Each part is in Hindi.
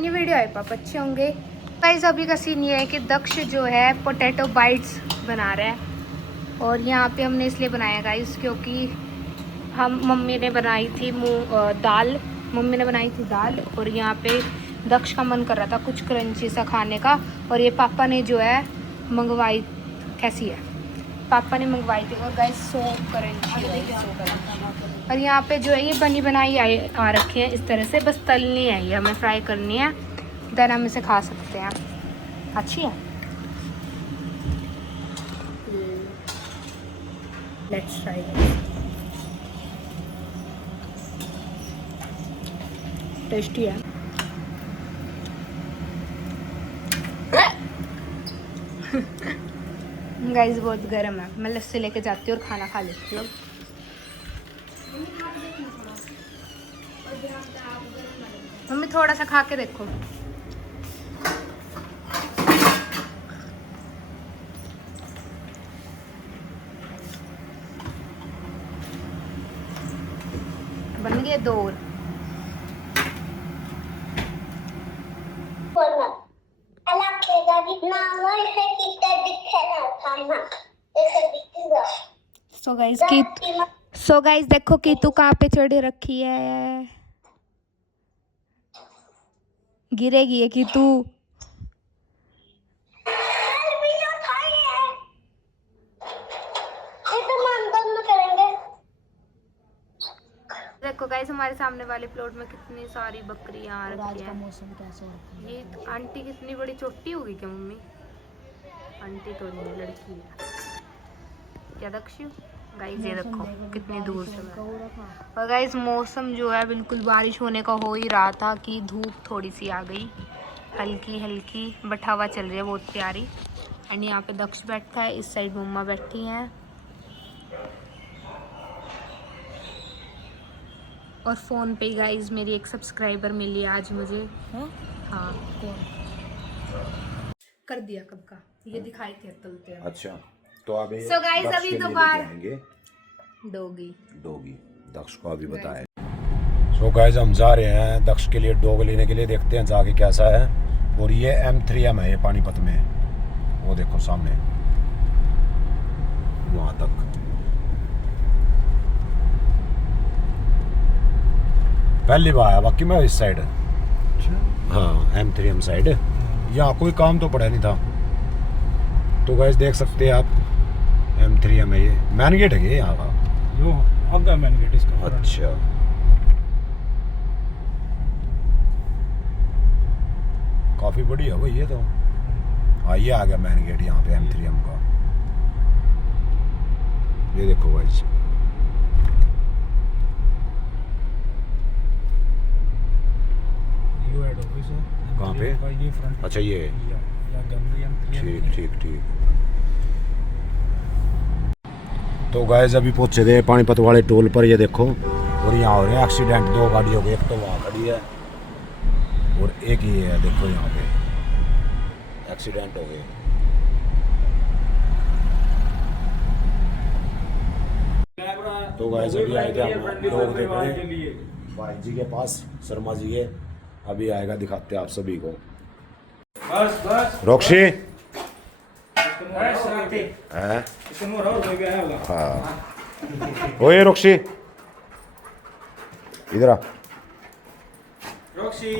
ये वीडियो आई पापा अच्छे होंगे। गाइस अभी का सीन ये है कि दक्ष जो है पोटैटो बाइट्स बना रहा है और यहाँ पे हमने इसलिए बनाया गाइस क्योंकि हम मम्मी ने बनाई थी दाल। मम्मी ने बनाई थी दाल और यहाँ पे दक्ष का मन कर रहा था कुछ क्रंची सा खाने का और ये पापा ने जो है मंगवाई। कैसी है? पापा ने मंगवाई थी और गाइस सो क्रंची और यहाँ पे जो है ये बनी बनाई आ रखी है इस तरह से, बस तलनी है ये, हमें फ्राई करनी है, देन हम इसे खा सकते हैं। अच्छी है, लेट्स ट्राई। टेस्टी है गाइस, बहुत गर्म है। मैं लस्सी लेके जाती हूँ और खाना खा लेती हूँ। मम्मी थोड़ा सा खा के देखो। बन गए दो और। सो गाइस देखो कि तू कहाँ पे चढ़ रखी है, गिरेगी कि तू। देखो गाइस हमारे सामने वाले प्लॉट में कितनी सारी बकरियां आ रखी हैं। मौसम कैसा है? ये आंटी कितनी बड़ी चोटी होगी क्या मम्मी? आंटी तो नहीं, लड़की है क्या दक्षु? गाइस ये देखो कितनी दूर से। और गाइस मौसम जो है बिल्कुल बारिश होने का हो ही रहा था कि धूप थोड़ी सी आ गई, हल्की हल्की, बट हवा चल रही है बहुत प्यारी। एंड यहाँ पे दक्ष बैठा है, इस साइड मम्मा बैठी हैं और फ़ोन पे गाइस मेरी एक सब्सक्राइबर मिली आज मुझे। हाँ कौन कर दिया कब का, ये दिखाई थे तलते हैं। अच्छा तो अब सो गाइस अभी दोबारा डोगी दक्ष को अभी बताया। सो गाइस हम जा रहे हैं दक्ष के लिए डॉग लेने के लिए, देखते हैं जाके कैसा है। और ये M3M है, ये पानीपत में, वो देखो सामने वहां तक। पहली बार आया बाकी मैं इस साइड। हाँ M3M साइड, यहाँ कोई काम तो पड़ा नहीं था। तो गाइस देख सकते हैं आप M3M है, ये मैन गेट है ये यहाँ का, जो आगे मैन गेट इसका। अच्छा काफी बड़ी है वो ये तो। हाँ ये आ गया मैन गेट यहाँ पे M3M का, ये देखो गाइस। कहाँ पे? अच्छा ये ठीक ठीक ठीक। तो गाइस अभी पहुंचे थे पानीपत वाले टोल पर, ये देखो। और यहाँ हो रहे हैं एक्सीडेंट, दो गाड़ी हो गई, एक तो वहाँ खड़ी है और एक ही है, देखो यहाँ पे एक्सीडेंट हो गए। तो गाइस अभी आए थे हम लोग देखने भाई जी के पास, शर्मा जी के। अभी आएगा, दिखाते हैं आप सभी को। बस बस रोक्षी है? हाँ ओए रोक्षी इधर आ। रोक्षी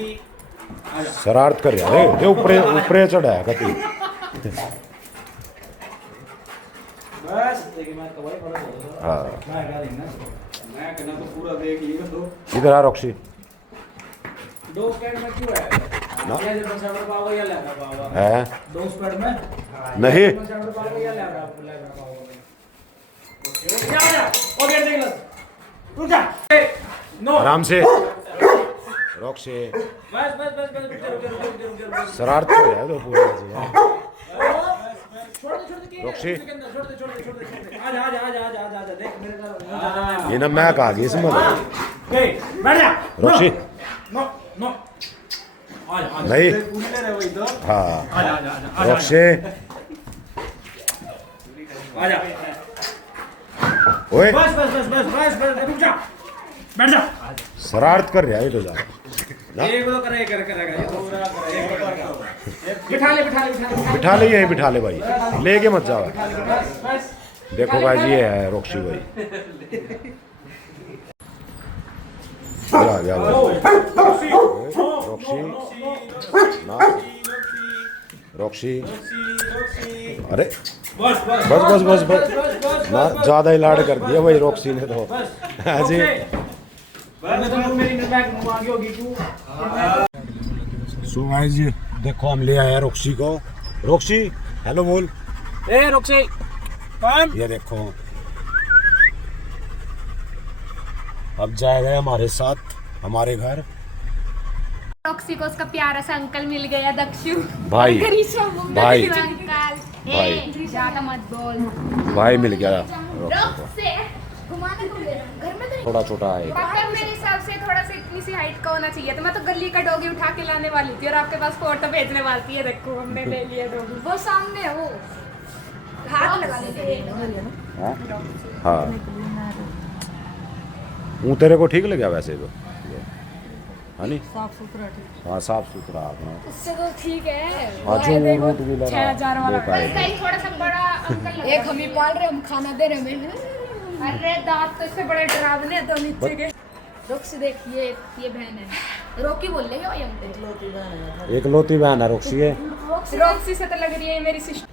शरारत कर रहा है, ऊपर ऊपर चढ़ा है कति। बस देखिए मैं तो वही बड़ा हाँ मैं कहना तो पूरा देख लियो दो। इधर आ रोक्षी। दो स्क्वाड में क्यों है ना ये जो पंचावर पाओ या लेगा पाओ है दो स्क्वाड में नहीं पंचावर पाओ या लेगा पाओ। ओके जा जा ओके देख लो रुक जा नो आराम से रोक्षी। बस बस बस बस रुक शरारत कर रहा है तो पूरा छोड़ दे रोक्षी। छोड़ दे आ जा आ जा आ जा आ जा आ जा देख मेरे तरफ ये ना मैं कहा गई इसमें बैठ जा रोक्षी। नो नो आ जा नहीं पूछने रहे वही तो हाँ आ जा आ जा रोक्षी आ जा ओए बस बस बस बस बस रुक जा बैठ जा। शरारत कर रहा है ये तो जा। ना? एक तो करेगा ये पूरा करेगा। बिठा ले बिठा ले, यहीं बिठा ले भाई, लेके मत जाओ। बस देखो गाइस ये है रॉक्सी भाई, आ गया भाई रॉक्सी ना, रॉक्सी। अरे बस बस बस बस बस बस ना, ज्यादा ही लाड कर दिया भाई रॉक्सी ने तो। हाँ जी, बस मेरी बैग मांगी होगी तू। सो गाइस ये देखो हम ले आए हैं रॉक्सी को। रॉक्सी हेलो बोल। ए रॉक्सी कौन? ये देखो अब जाएगा हमारे साथ हमारे घर। रॉक्सी को उसका प्यारा सा अंकल मिल गया, दक्षु भाई भाई अंकल। भाई ज्यादा मत बोल। भाई मिल गया रॉक्सी घुमाने को ले रहा घर में तो थोड़ा छोटा है। पापा मेरे हिसाब से थोड़ा सा इतनी सी हाइट का होना चाहिए था। मैं तो गली का डॉगी उठा के लाने वाली थी और आपके पास फोटो भेजने वाली थी। देखो हमने ले लिया डॉगी, वो सामने है, वो हाथ लगा ले। हाँ वो तेरे को ठीक लगा वैसे तो, हाँ नहीं? साफ सुथरा ठीक। हाँ साफ सुथरा आपने। उससे तो ठीक है। हाँ जो वो भी लगा 6000 वाला बेकार है। कहीं थोड़ा सा बड़ा अंकल लग एक हम ही पाल रहे, हम खाना दे रहे हैं। अरे दांत तो इससे बड़े डरावने हैं, तो नीचे के। रॉक्सी देख, ये बहन है, रॉकी बोल लेंगे भाई हम। एक लोती बहन है रॉक्सी है। रॉक्सी से तो लग रही है मेरी सिस्टर।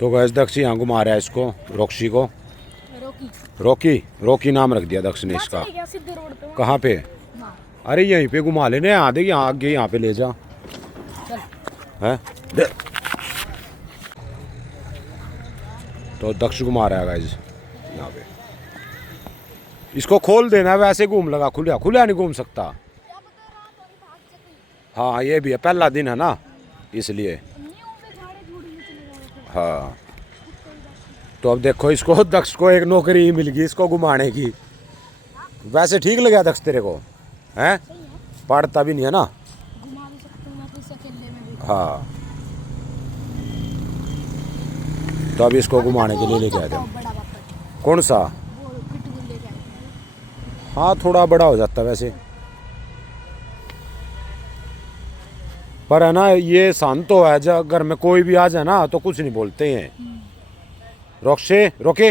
तो गैस दक्ष यहाँ घुमा रहा है इसको, रॉक्सी को। रॉकी रॉकी, रॉकी नाम रख दिया दक्ष ने इसका। सीधे रोड पे। कहाँ पे? अरे यहीं पे घुमा लेने, यहाँ देख यहाँ आगे यहाँ पे ले जा। है तो दक्ष घुमा रहा है गाइस यहाँ पे। इसको खोल देना, वैसे घूम लगा, खुलिया खुलिया नहीं घूम सकता। हाँ ये भी है, पहला दिन है ना इसलिए। हाँ तो अब देखो इसको, दक्ष को एक नौकरी ही मिल गई इसको घुमाने की। वैसे ठीक लगा दक्ष तेरे को? हैं पढ़ता भी नहीं है ना? हाँ तो अब इसको घुमाने के लिए लेके आए थे हम। कौन सा? हाँ थोड़ा बड़ा हो जाता वैसे, पर है ना ये शांत तो है, जब घर में कोई भी आ जाए ना तो कुछ नहीं बोलते हैं। रॉक्सी रोके,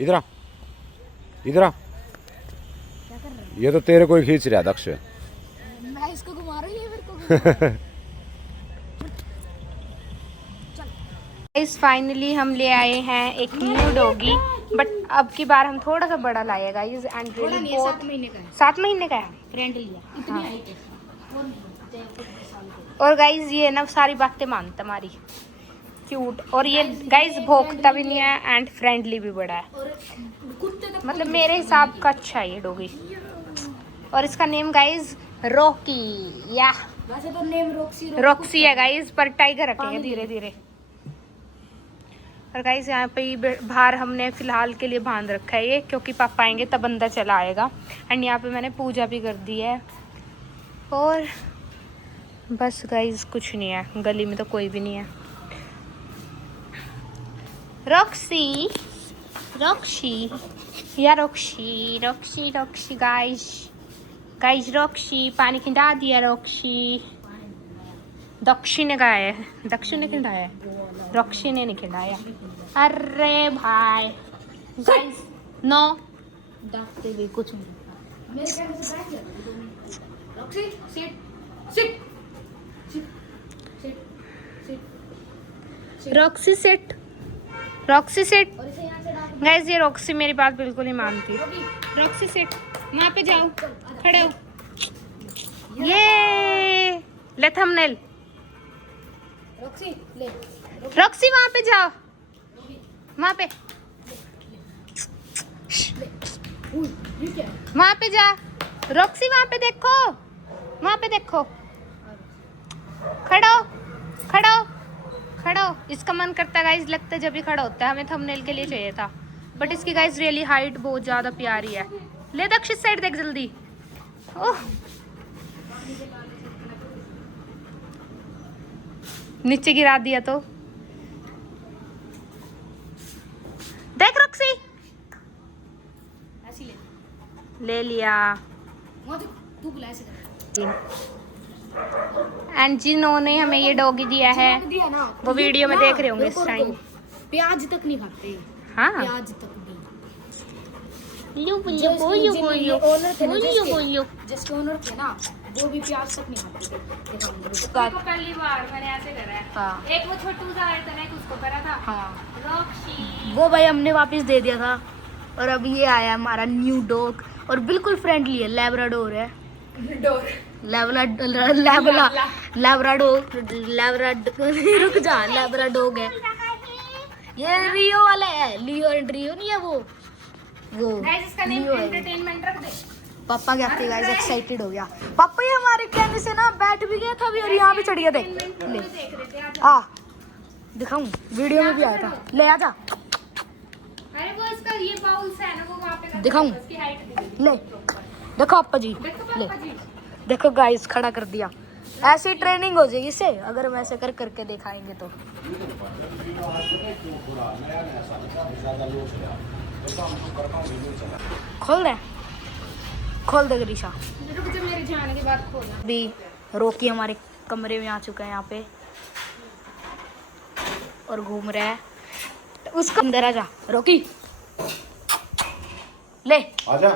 इधर आ, इधर आ। ये तो तेरे को ही खींच रहा है दक्ष। मैं इसको घुमा रही हूँ, मेरे को गाइस फाइनली हम ले आए हैं एक न्यू डॉगी, बट अब की बार हम थोड़ा सा बड़ा लाए गाइस। एंड रियली बहुत 7 महीने का है, 7 महीने का है। फ्रेंड लिया इतनी हाइट है। और गाइस ये ना सारी बातें मानता हमारी, क्यूट। और ये गाइस भौंकता भी नहीं है एंड फ्रेंडली भी बड़ा है, मतलब मेरे हिसाब का अच्छा है ये डॉगी। और इसका नेम गाइस रॉकी, या वैसे तो नेम रॉक्सी है गाइस, पर टाइगर रखेंगे धीरे धीरे। और गाइस यहाँ पे ही बाहर हमने फिलहाल के लिए बांध रखा है ये, क्योंकि पापा आएंगे तब अंदर चला आएगा। एंड यहाँ पे मैंने पूजा भी कर दी है। और बस गाइस कुछ नहीं है, गली में तो कोई भी नहीं है। रॉक्सी रॉक्सी या Roxy Roxy Roxy guys guys Roxy पानी खिंडा दिया। रॉक्सी दक्षी ने कहा है, दक्षी ने खिंडाया है, रॉक्सी ने नहीं खिंडाया। अरे भाई गाइस नो डांटते भी कुछ नहीं। मेरे कहने से बैठ जा। Roxy sit sit sit sit. Roxy sit, Roxy sit. और इसे यहाँ से डांट। गाइस ये रॉक्सी मेरी बात बिल्कुल नहीं मानती। रॉक्सी सिट, वहाँ पे जाओ, खड़े हो। ये ले थंबनेल। रॉक्सी ले। रॉक्सी वहाँ पे जाओ, वहाँ पे, ये क्या? वहाँ पे जा। रॉक्सी वहाँ पे देखो, वहाँ पे देखो। खड़ो खड़ो खड़ो। इसका मन करता है गाइस, लगता है जब भी खड़ा होता है। हमें थंबनेल के लिए चाहिए था, बट इसकी गाइस रियली हाइट बहुत ज़्यादा प्यारी है। ले दक्ष इस साइड देख जल्दी। ओह नीचे गिरा दिया तो देख। रॉक्सी ऐसी ले। ले लिया। वहाँ तू बुला ऐसे कर। एंड जिन्होंने हमें ये डॉगी दिया है दिया ना वो वीडियो में देख रहे होंगे इस रुको, टाइम। रुको। प्याज तक नहीं खाते, हाँ प्याज तक भी। यो जो इसके ओनर थे ना, यो जिसके ओनर थे ना, वो भी प्याज तक नहीं खाते थे। पहली बार मैंने ऐसे करा है। हाँ एक वो छोटू सा आया था ना, एक उसको करा था हाँ, रॉक्सी। वो भाई हमने वापस दे दिया था। और अब ये आया हमारा न्यू डॉग और बिल्कुल फ्रेंडली है, लैब्राडोर है। रुक जा, लैब्राडोग है ये। रियो वाला है, लियो एंड रियो नहीं है वो गाइस इसका नेम लियो है। एंटरटेनमेंट रख दे। पापा कहते गाइस एक्साइटेड हो गया। पापा ये हमारे कहने से ना बैठ भी गया था अभी और यहाँ भी चढ़ गया थे। ले देख रहे थे आज। आ दिखाऊं, वीडियो में भी आया था। ले आजा, अरे वो इसका ये बाउल्स है ना, वो वहाँ पे दिखाऊं? उसकी हाइट दिखी। ले देखो पापा जी, देखो ले पापा जी। देखो गाइस खड़ा कर दिया। ऐसी ट्रेनिंग हो जाएगी इससे अगर हम ऐसे कर करके दिखाएंगे तो। खोल दे, खोल दे ग्रीशा। रुक जा, मेरे जाने के बाद खोलना। अभी रोकी हमारे कमरे में आ चुका है यहाँ पे और घूम रहा है। तो उसको अंदर आ जा रोकी, ले आजा।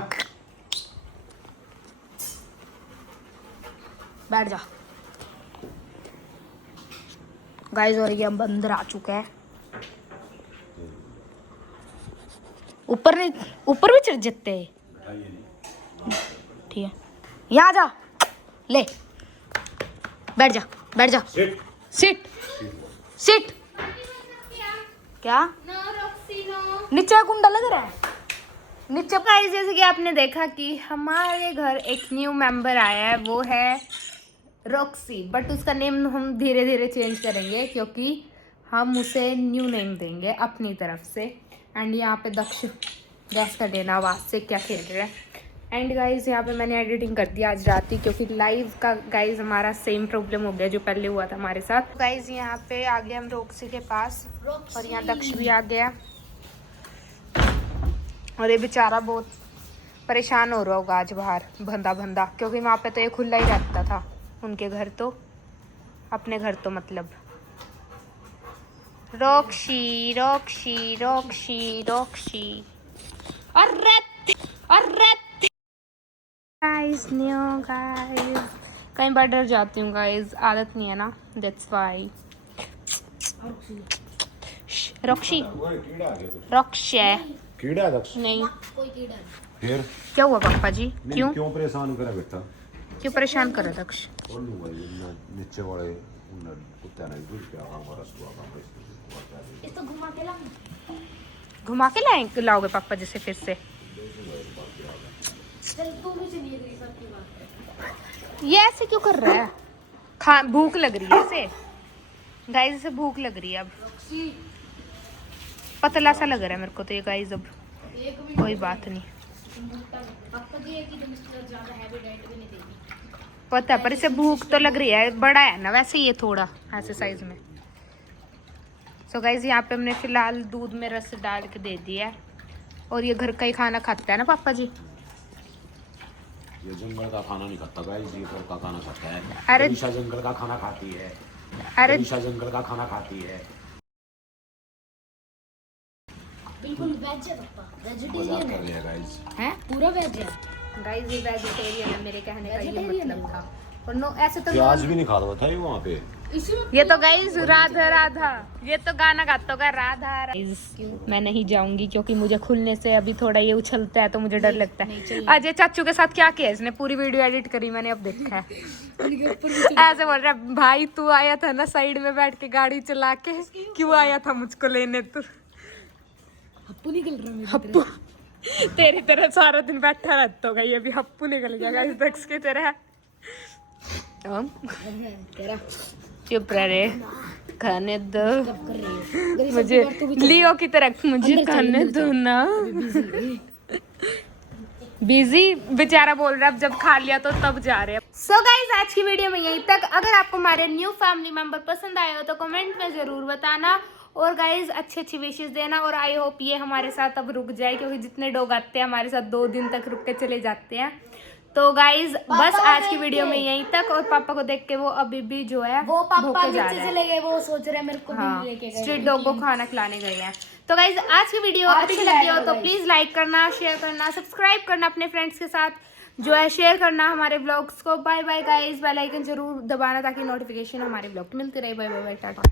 बैठ जा गाइस। और ये अब अंदर आ चुका है। ऊपर नहीं, ऊपर भी चढ़ जाते हैं। ठीक है, यहाँ आ जा, ले बैठ जा, बैठ जा, सिट। Sit seat. क्या नो रॉक्सी नो। नीचे कुंडा लग रहा है नीचे। गाइस जैसे कि आपने देखा कि हमारे घर एक न्यू मेंबर आया है, वो है रॉक्सी। बट उसका नेम हम धीरे धीरे चेंज करेंगे क्योंकि हम उसे न्यू नेम देंगे अपनी तरफ से। एंड यहाँ पे दक्ष गैस का देना आवाज़ से क्या खेल रहा है। एंड गाइज यहाँ पे मैंने एडिटिंग कर दिया आज रात ही क्योंकि लाइव का गाइज हमारा सेम प्रॉब्लम हो गया जो पहले हुआ था हमारे साथ। गाइज यहाँ पे आ गए हम रॉक्सी के पास और यहाँ दक्ष भी आ गया और ये बेचारा बहुत परेशान हो रहा होगा आज बाहर बंदा बंदा, क्योंकि वहाँ पे तो ये खुला ही रहता था उनके घर, तो अपने घर तो मतलब। Roxy Roxy Roxy Roxy. अरे गाइस न्यू गाइस, कई बार डर जाती हूँ गाइस, आदत नहीं है ना, दैट्स व्हाई। रॉक्सी रॉक्सी कीड़ा दक्ष नहीं, कोई कीड़ा नहीं। फिर क्या हुआ पापा जी? क्यों क्यों परेशान करा बेटा? क्यों परेशान कर रहा दक्ष? ओनू भाई नीचे वाले उन कुत्ते ने दूर क्या हमारा सुआ का इसको घुमा के ला। घुमा के लाओगे पापा जी से फिर से? चल तू भी चलिए तेरी सबकी बात। ये ऐसे क्यों कर रहा है? भूख लग रही है इसे गाइस, इसे भूख लग रही है अब। पतला सा लग रहा है मेरे को तो ये गाइस अब। कोई बात नहीं, पापा जी एक ही दिन से ज्यादा हैवी डाइट भी नहीं देगी। पता है, पर इसे भूख तो लग रही है, बड़ा है ना वैसे ये थोड़ा ऐसे साइज में। सो गाइस यहाँ पे हमने फिलहाल दूध में रस डाल के दे दिया है और ये घर का ही खाना खाता है ना पापा जी? ये जंगल का खाना नहीं खाता गाइस, ये घर का खाना खाता है। अरे ईशा जंगल का खाना खाती है, अरे ईशा जंगल का खाना खाती है। बिल्कुल वेज है पापा, मजाक वेजिटेरियन कर रहे हैं गाइस। है, पूरा वेज है। गाइस ये वेजिटेरियन है, मेरे कहने का ये Vegetarian मतलब है। था। और नो ऐसे तो प्याज भी नहीं खाता था ये वहाँ पे। ये तो गाइस राधा राधा, ये तो गाना गाता होगा राधा राधा। मैं नहीं जाऊंगी क्योंकि मुझे खुलने से अभी थोड़ा ये उछलता है तो मुझे डर लगता है। अजय चाचू के साथ क्या किया इसने, पूरी वीडियो एडिट करी मैंने, अब देखा है। ऐसे बोल रहा है, भाई तू आया था ना साइड में बैठ के गाड़ी चला के, क्यों आया था मुझको लेने तू? हप्पू निकल रहा है हप्पू तेरी तरह सारा दिन बैठा रहता होगा, ये भी हप्पू निकल गया गाइस दक्ष की तरह। तेरा चुप रह रे, खाने दो कर रही है। मुझे, लियो की तरह मुझे खाने दो ना। बिजी बेचारा बोल रहा है, अब जब खा लिया तो तब जा रहे हैं। सो गाइस आज की वीडियो में यहीं तक। अगर आपको हमारे न्यू फैमिली मेंबर पसंद आए हो तो कमेंट में ज़रूर बताना और गाइस अच्छी विशेष देना। और आई होप ये हमारे साथ अब रुक जाए, क्योंकि जितने डॉग आते हैं हमारे साथ 2 दिन तक रुक के चले जाते हैं। तो गाइज बस आज की वीडियो में यहीं तक। और पापा को देख के वो अभी भी जो है वो पापा भूखे जा नीचे रहे चले हैं। गए, वो सोच रहे हैं मेरे को भी हाँ, लेके गए। स्ट्रीट डॉग को खाना खिलाने गए हैं। तो गाइज आज की वीडियो आप भी अच्छी लगी हो खिलाया तो करो प्लीज लाइक करना, शेयर करना, सब्सक्राइब करना अपने फ्रेंड्स के साथ जो है शेयर करना हमारे ब्लॉग्स को। Bye bye guys, bell icon जरूर दबाना ताकि नोटिफिकेशन हमारे ब्लॉग की मिलती रहे। Bye bye bye, Tata.